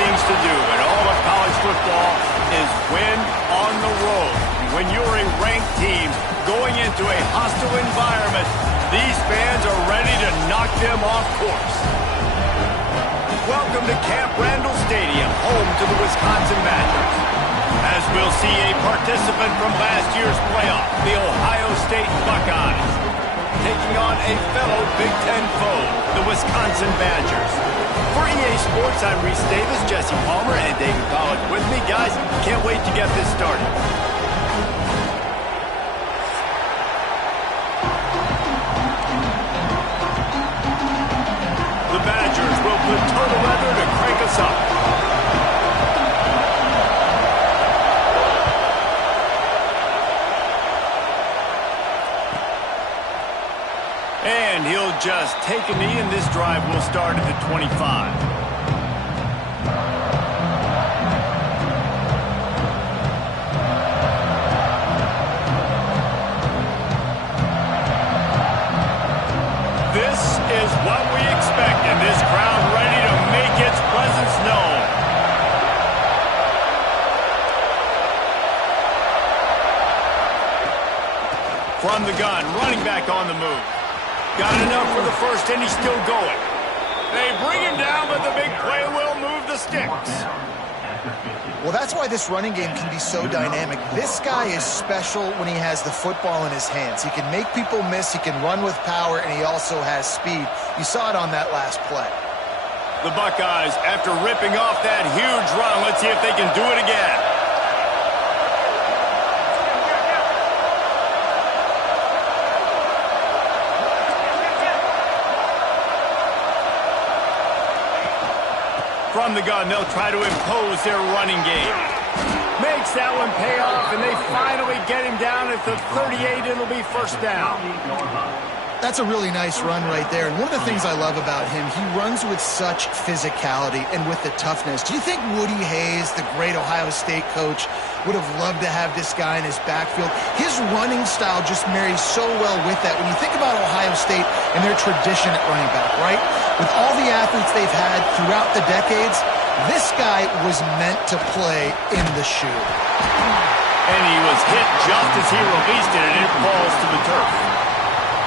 things to do in all of college football is win on the road. When you're a ranked team going into a hostile environment, these fans are ready to knock them off course. Welcome to Camp Randall Stadium, home to the Wisconsin Badgers. As we'll see a participant from last year's playoff, the Ohio State Buckeyes, taking on a fellow Big Ten foe, the Wisconsin Badgers. For EA Sports, I'm Reese Davis, Jesse Palmer, and David Pollack with me. Guys, can't wait to get this started. The Badgers will put total weather to crank us up. And he'll just take a knee, and this drive will start at the 25. This is what we expect, and this crowd ready to make its presence known. From the gun, running back on the move. Got enough for the first, and he's still going. They bring him down, but the big play will move the sticks. Well, that's why this running game can be so dynamic. This guy is special when he has the football in his hands. He can make people miss, he can run with power, and he also has speed. You saw it on that last play. The Buckeyes, after ripping off that huge run, let's see if they can do it again. From the gun, they'll try to impose their running game. Makes that one pay off, and they finally get him down at the 38. It'll be first down. That's a really nice run right there. And one of the things I love about him, he runs with such physicality and with the toughness. Do you think Woody Hayes, the great Ohio State coach, would have loved to have this guy in his backfield? His running style just marries so well with that. When you think about Ohio State and their tradition at running back, right? With all the athletes they've had throughout the decades, this guy was meant to play in the shoe. And he was hit just as he released it, and it falls to the turf.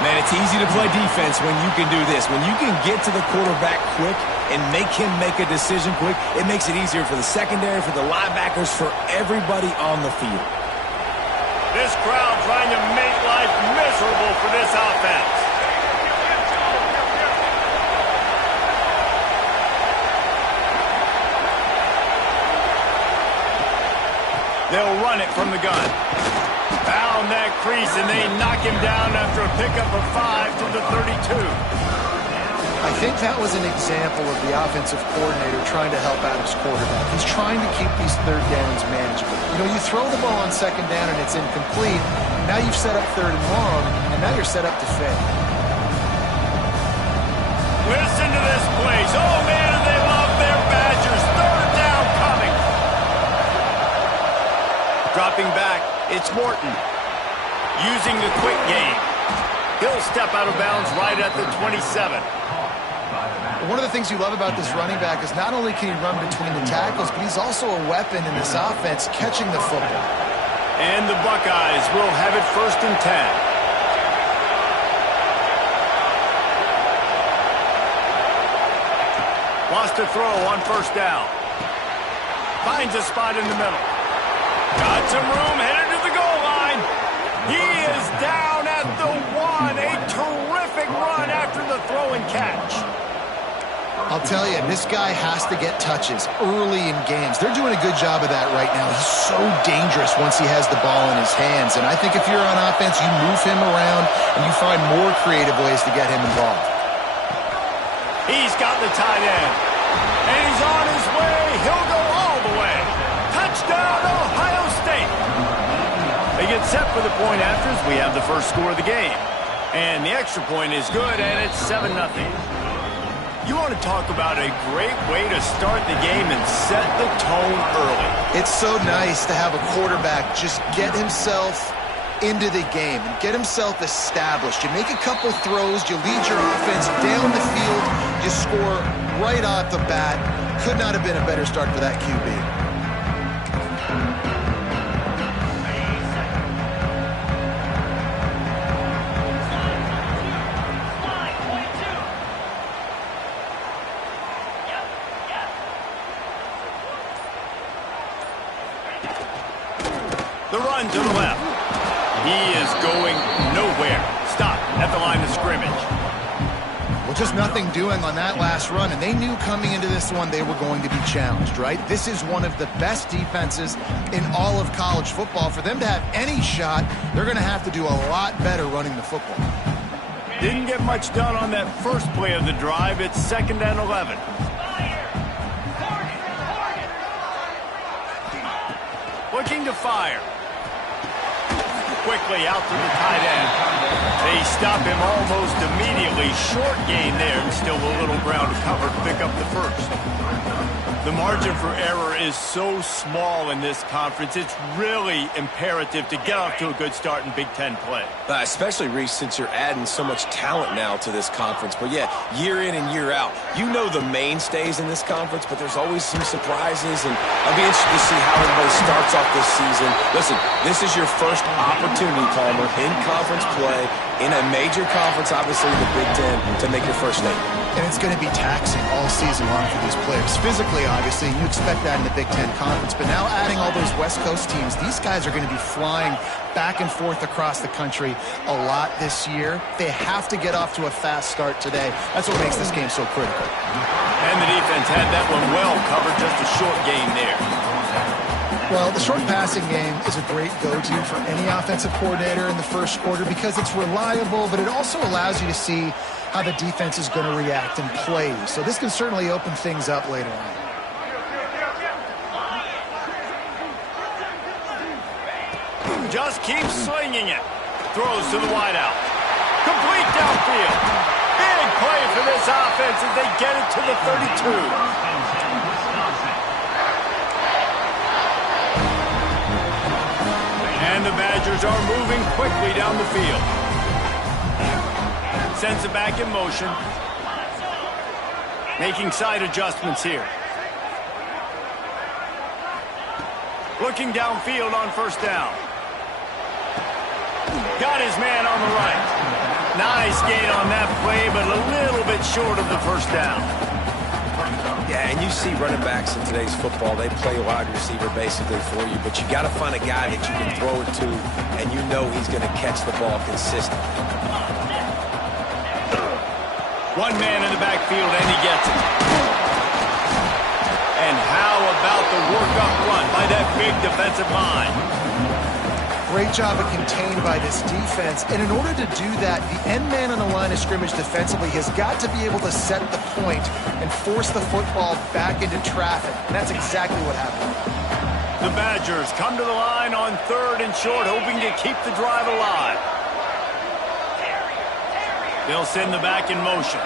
Man, it's easy to play defense when you can do this. When you can get to the quarterback quick and make him make a decision quick, it makes it easier for the secondary, for the linebackers, for everybody on the field. This crowd trying to make life miserable for this offense. They'll run it from the gun. Found that crease, and they knock him down after a pickup of 5 to the 32. I think that was an example of the offensive coordinator trying to help out his quarterback. He's trying to keep these third downs manageable. You know, you throw the ball on second down and it's incomplete. Now you've set up third and long, and now you're set up to fail. Listen to this place. Oh, man, they love their Badgers. Third down coming. Dropping back, it's Morton. Using the quick game. He'll step out of bounds right at the 27. One of the things you love about this running back is not only can he run between the tackles, but he's also a weapon in this offense catching the football. And the Buckeyes will have it first and 10. Wants to throw on first down. Finds a spot in the middle. Got some room, headed to the goal line. He is down at the 1. A terrific run after the throw and catch. I'll tell you, this guy has to get touches early in games. They're doing a good job of that right now. He's so dangerous once he has the ball in his hands. And I think if you're on offense, you move him around and you find more creative ways to get him involved. He's got the tight end. And he's on his way. He'll go all the way. Touchdown, Ohio State. They get set for the point afters. We have the first score of the game. And the extra point is good, and it's 7-0. You want to talk about a great way to start the game and set the tone early. It's so nice to have a quarterback just get himself into the game and get himself established. You make a couple throws, you lead your offense down the field, you score right off the bat. Could not have been a better start for that QB. The run to the left. He is going nowhere. Stop at the line of scrimmage. Well, just nothing doing on that last run, and they knew coming into this one they were going to be challenged, right? This is one of the best defenses in all of college football. For them to have any shot, they're going to have to do a lot better running the football. Didn't get much done on that first play of the drive. It's 2nd and 11. Looking to fire. Quickly out to the tight end. They stop him almost immediately. Short gain there, and still a little ground to cover to pick up the first. The margin for error is so small in this conference. It's really imperative to get off to a good start in Big Ten play. Especially, Reese, since you're adding so much talent now to this conference. But, yeah, year in and year out, you know the mainstays in this conference, but there's always some surprises. And I'll be interested to see how everybody starts off this season. Listen, this is your first opportunity, Palmer, in conference play, in a major conference, obviously the Big Ten, to make your first statement. And it's going to be taxing all season long for these players. Physically, obviously, and you expect that in the Big Ten Conference. But now adding all those West Coast teams, these guys are going to be flying back and forth across the country a lot this year. They have to get off to a fast start today. That's what makes this game so critical. And the defense had that one well covered, just a short gain there. Well, the short passing game is a great go-to for any offensive coordinator in the first quarter because it's reliable, but it also allows you to see how the defense is going to react and play. So this can certainly open things up later on. Just keeps slinging it. Throws to the wideout. Complete downfield. Big play for this offense as they get it to the 32. And the Badgers are moving quickly down the field. Sends it back in motion. Making side adjustments here. Looking downfield on first down. Got his man on the right. Nice gain on that play, but a little bit short of the first down. Yeah, and you see running backs in today's football, they play wide receiver basically for you, but you got to find a guy that you can throw it to, and you know he's going to catch the ball consistently. One man in the backfield, and he gets it. And how about the work-up run by that big defensive line? Great job of contained by this defense. And in order to do that, the end man on the line of scrimmage defensively has got to be able to set the point and force the football back into traffic. And that's exactly what happened. The Badgers come to the line on 3rd and short, hoping to keep the drive alive. They'll send the back in motion.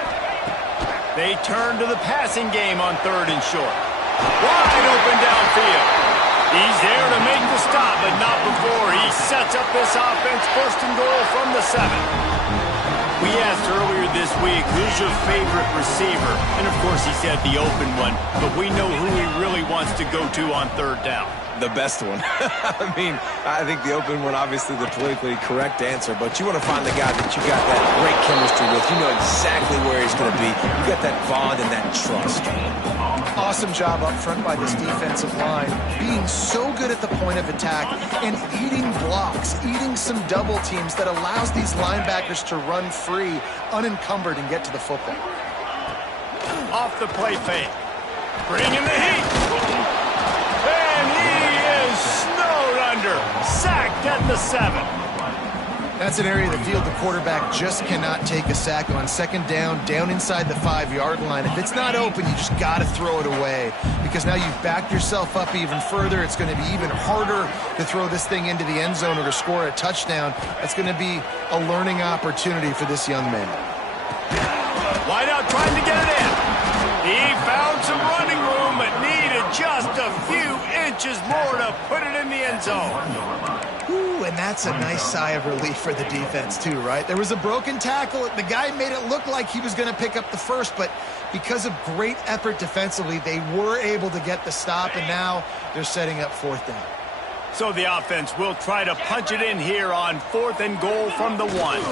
They turn to the passing game on 3rd and short. Wide open downfield. He's there to make the stop, but not before he sets up this offense 1st and goal from the 7. We asked earlier this week, who's your favorite receiver? And of course he said the open one, but we know who he really wants to go to on 3rd down. The best one. I mean, I think the open one, obviously the politically correct answer, but you want to find the guy that you got that great chemistry with. You know exactly where he's going to be. You got that bond and that trust. Awesome job up front by this defensive line, being so good at the point of attack and eating blocks, eating some double teams that allows these linebackers to run free, unencumbered, and get to the football. Off the play fake. Bringing the heat. And he is snowed under. Sacked at the 7. That's an area of the field the quarterback just cannot take a sack on. 2nd down inside the 5-yard line. If it's not open, you just got to throw it away because now you've backed yourself up even further. It's going to be even harder to throw this thing into the end zone or to score a touchdown. That's going to be a learning opportunity for this young man. Wide out trying to get it in. He found some running room but needed just a few inches inches more to put it in the end zone. Ooh, and that's a nice sigh of relief for the defense too, right? There was a broken tackle. The guy made it look like he was going to pick up the first, but because of great effort defensively, they were able to get the stop, and now they're setting up 4th down. So the offense will try to punch it in here on 4th and goal from the 1.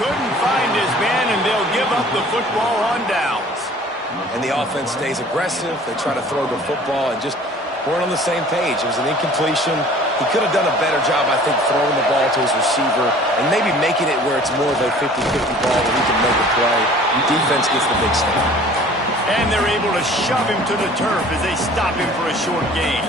Couldn't find his man, and they'll give up the football on downs. And the offense stays aggressive. They try to throw the football and just weren't on the same page. It was an incompletion. He could have done a better job, I think, throwing the ball to his receiver and maybe making it where it's more of a 50-50 ball where he can make a play. Defense gets the big stop. And they're able to shove him to the turf as they stop him for a short gain.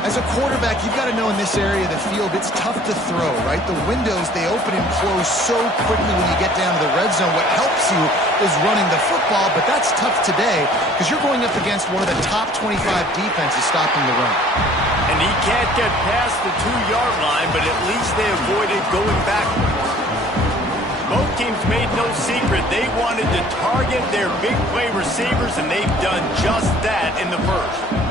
As a quarterback, you've got to know in this area of the field, it's tough to throw, right? The windows, they open and close so quickly when you get down to the red zone. What helps you is running the football, but that's tough today because you're going up against one of the top 25 defenses stopping the run. And he can't get past the 2-yard line, but at least they avoided going backwards. Both teams made no secret. They wanted to target their big play receivers, and they've done just that in the first.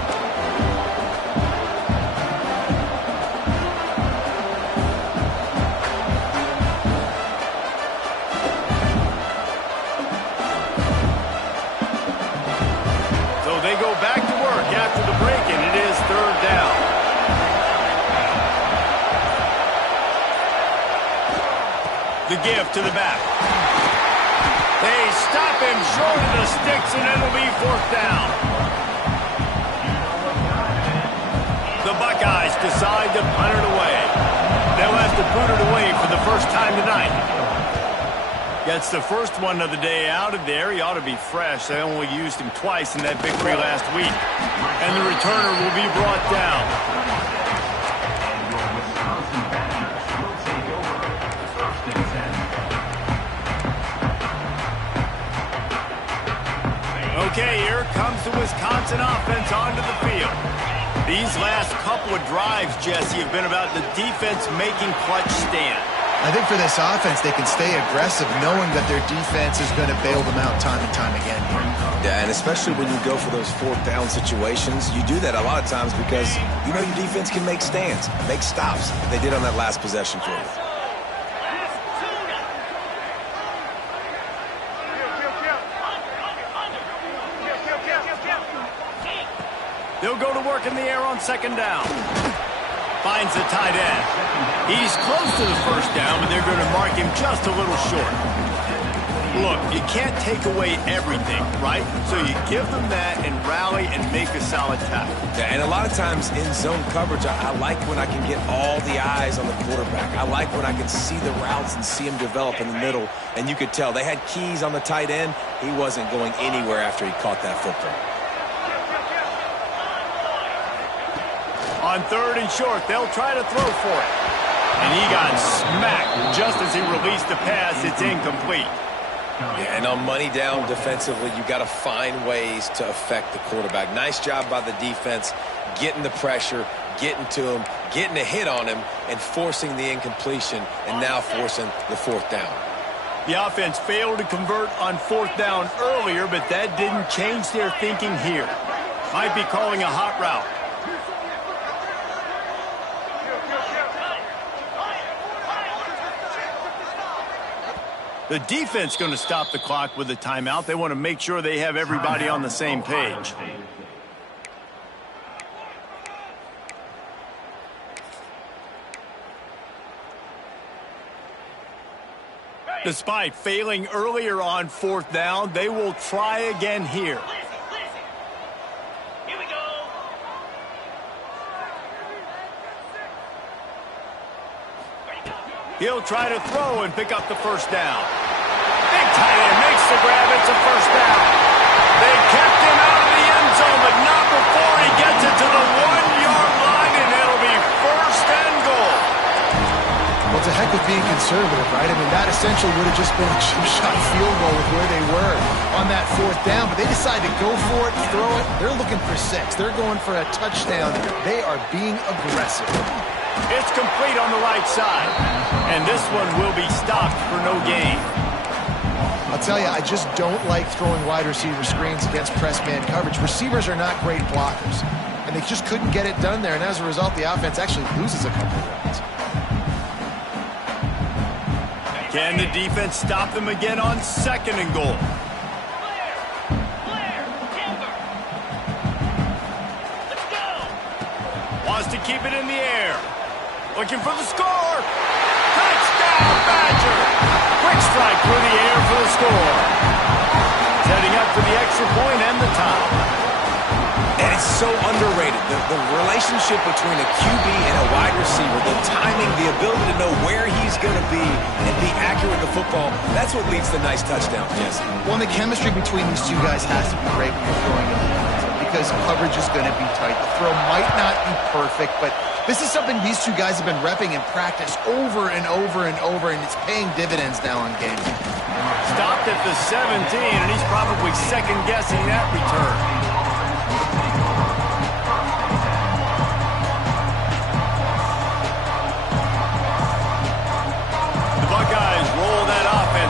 They go back to work after the break, and it is 3rd down. The give to the back. They stop him short of the sticks, and it'll be 4th down. The Buckeyes decide to punt it away. They'll have to put it away for the first time tonight. Gets the first one of the day out of there. He ought to be fresh. They only used him twice in that victory last week. And the returner will be brought down. Okay, here comes the Wisconsin offense onto the field. These last couple of drives, Jesse, have been about the defense making clutch stand. I think for this offense, they can stay aggressive knowing that their defense is going to bail them out time and time again here. Yeah, and especially when you go for those 4th down situations, you do that a lot of times because you know your defense can make stands, make stops. They did on that last possession for you. They'll go to work in the air on 2nd down. Finds the tight end. He's close to the 1st down, but they're going to mark him just a little short. Look, you can't take away everything, right? So you give them that and rally and make a solid tackle. Yeah, and a lot of times in zone coverage, I like when I can get all the eyes on the quarterback. I like when I can see the routes and see him develop in the middle. And you could tell they had keys on the tight end. He wasn't going anywhere after he caught that football. On 3rd and short, they'll try to throw for it. And he got smacked just as he released the pass. It's incomplete. Yeah, and on money down defensively, you got to find ways to affect the quarterback. Nice job by the defense, getting the pressure, getting to him, getting a hit on him, and forcing the incompletion, and now forcing the 4th down. The offense failed to convert on 4th down earlier, but that didn't change their thinking here. Might be calling a hot route. The defense going to stop the clock with a timeout. They want to make sure they have everybody on the same page. Despite failing earlier on 4th down, they will try again here. Here we go. He'll try to throw and pick up the 1st down. Big tight end makes the grab. It's a 1st down. They kept him out of the end zone, but not before he gets it to the 1-yard line, and it'll be 1st and goal. Well, it's a heck of being conservative, right? I mean, that essentially would have just been a chip-shot field goal with where they were on that 4th down, but they decided to go for it, throw it. They're looking for 6. They're going for a touchdown. They are being aggressive. It's complete on the right side, and this one will be stopped for no gain. I'll I'll tell you, I just don't like throwing wide receiver screens against press man coverage. Receivers are not great blockers, and they just couldn't get it done there, and as a result, the offense actually loses a couple of yards. Can the defense stop them again on 2nd and goal? Wants to keep it in the air. Looking for the score. Touchdown, Badger! Quick strike through the air for the score. Setting up for the extra point and the tie. And it's so underrated. The relationship between a QB and a wide receiver, the timing, the ability to know where he's going to be and be accurate with the football, that's what leads to nice touchdowns, Jesse. Well, the chemistry between these two guys has to be great when you're throwing in the end zone because coverage is going to be tight. The throw might not be perfect, but this is something these two guys have been repping in practice over and over and over, and it's paying dividends now on games. Stopped at the 17, and he's probably second-guessing that return.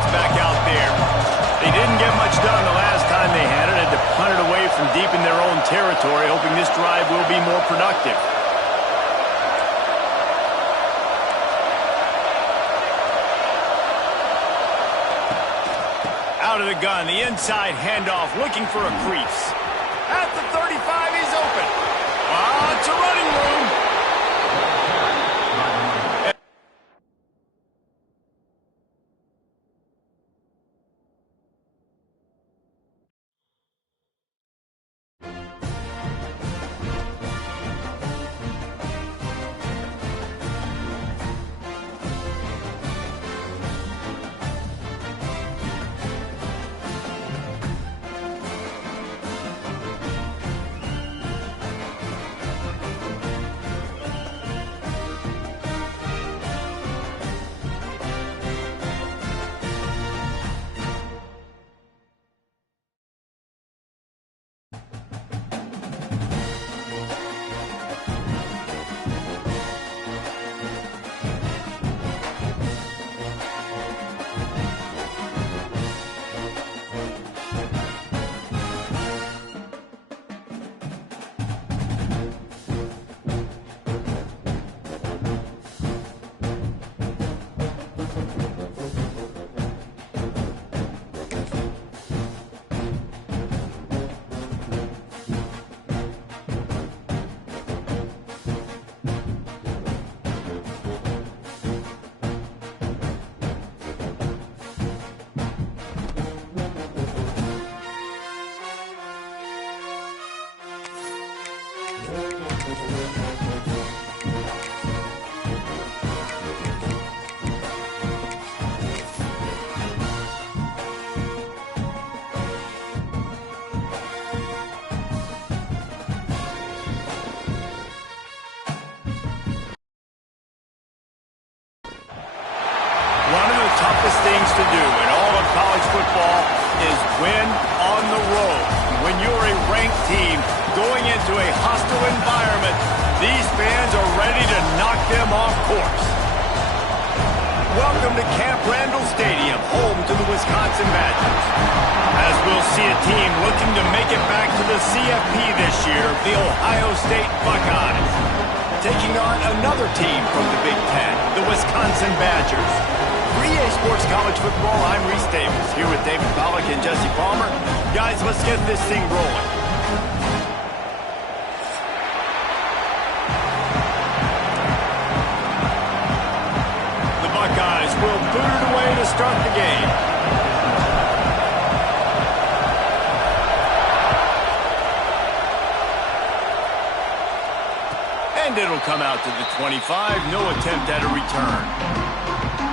Back out there. They didn't get much done the last time they had it. Had to punt it away from deep in their own territory, hoping this drive will be more productive. Out of the gun, the inside handoff, looking for a crease. At the 35, he's open. It's a running room. Toughest things to do in all of college football is win on the road. When you're a ranked team going into a hostile environment, these fans are ready to knock them off course. Welcome to Camp Randall Stadium, home to the Wisconsin Badgers. As we'll see a team looking to make it back to the CFP this year, the Ohio State Buckeyes. Taking on another team from the Big Ten, the Wisconsin Badgers. For EA Sports College Football, I'm Reese Davis, here with David Pollack and Jesse Palmer. Guys, let's get this thing rolling. The Buckeyes will boot it away to start the game. And it'll come out to the 25, no attempt at a return.